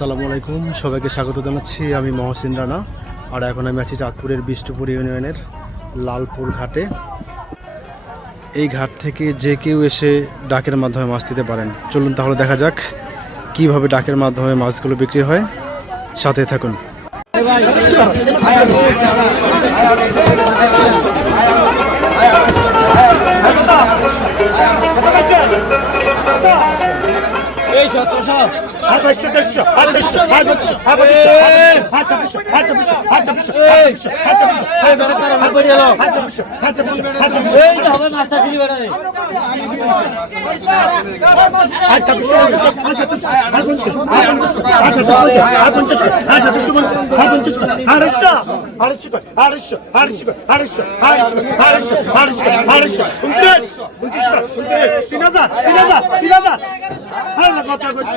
আসসালামু আলাইকুম। সবাইকে স্বাগত জানাচ্ছি। আমি মহসিন রানা। আর এখন আমি আছি চাঁদপুরের বিষ্ণুপুর ইউনিয়নের লালপুর ঘাটে। এই ঘাট থেকে যে কেউ এসে ডাকের মাধ্যমে মাছ দিতে পারেন। চলুন তাহলে দেখা যাক কীভাবে ডাকের মাধ্যমে মাছগুলো বিক্রি হয়। সাথে থাকুন। তিন হাজার তিন হাজার তিন হাজার আর কথা বলছি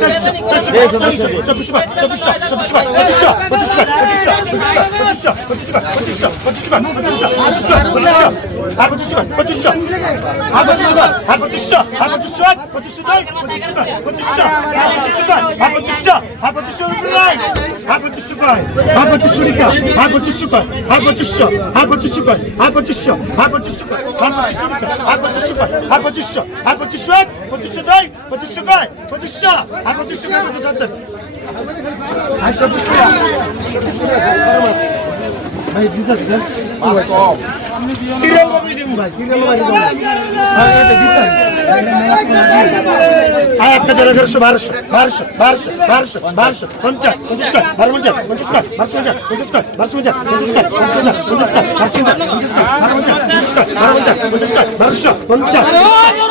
পঁচিশশো পঁচিশশো পঁচিশশো পঁচিশশো ভাই দিতেছি এগারোশো বারোশো বারোশো বারোশো বারোশো বারোশো পঞ্চাশ পঞ্চাশ পঞ্চাশ বারোশো পঞ্চাশ বারোশো পঞ্চাশ বারোশো পঞ্চাশ বারোশো পঞ্চাশ পঞ্চাশ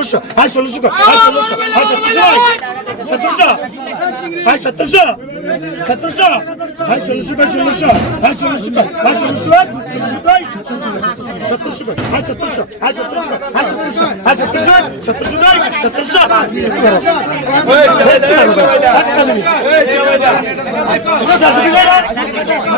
ষোলোশো হাই ষোলোশো হাই ষোলোশো হাই সতেরোশো সতেরোশো হাই সতেরোশো সতেরোশো হাই ষোলোশো হাই ষোলোশো হাই ষোলোশো হাই ষোলোশো সতেরোশো হাই সতেরোশো হাই সতেরোশো হাই সতেরোশো হাই সতেরোশো সতেরোশো সতেরোশো সতেরোশো